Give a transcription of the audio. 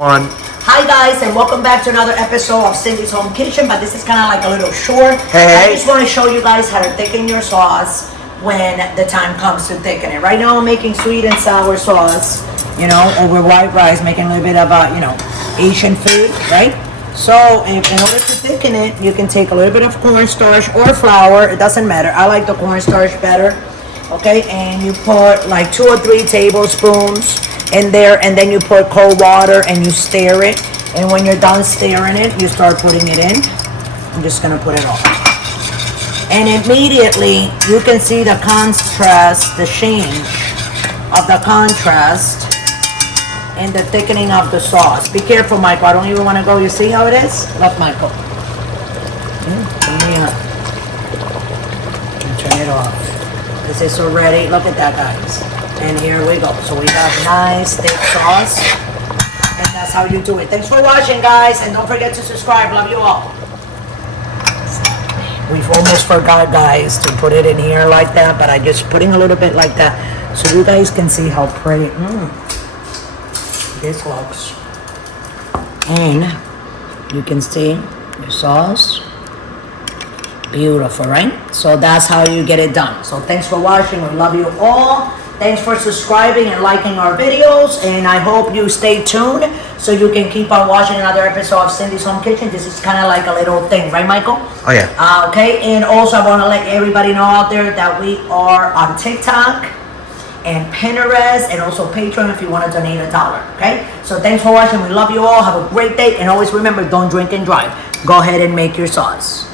On. Hi guys, and welcome back to another episode of Cindy's Home Kitchen, but this is kind of like a little short. Hey. I just want to show you guys how to thicken your sauce when the time comes to thicken it. Right now I'm making sweet and sour sauce, over white rice, making a little bit of Asian food, right? So in order to thicken it, you can take a little bit of cornstarch or flour, it doesn't matter. I like the cornstarch better, okay? And you put like 2 or 3 tablespoons in there, and then you put cold water and you stir it, and when you're done stirring it, you start putting it in. I'm just gonna put it all, and immediately you can see the contrast, the change of the contrast and the thickening of the sauce. Be careful, Michael, I don't even want to go. You see how it is? Look, Michael. Turn it off. This is already, look at that, guys. And here we go. So we have nice thick sauce. And that's how you do it. Thanks for watching, guys. And don't forget to subscribe. Love you all. We've almost forgot, guys, to put it in here like that. But I'm just putting a little bit like that so you guys can see how pretty this looks. And you can see the sauce. Beautiful, right? So that's how you get it done. So thanks for watching. We love you all. Thanks for subscribing and liking our videos, and I hope you stay tuned so you can keep on watching another episode of Cindy's Home Kitchen. This is kind of like a little thing, right, Michael? Oh yeah. Okay, and also I want to let everybody know out there that we are on TikTok and Pinterest and also Patreon if you want to donate $1, okay? So thanks for watching. We love you all. Have a great day, and always remember, don't drink and drive. Go ahead and make your sauce.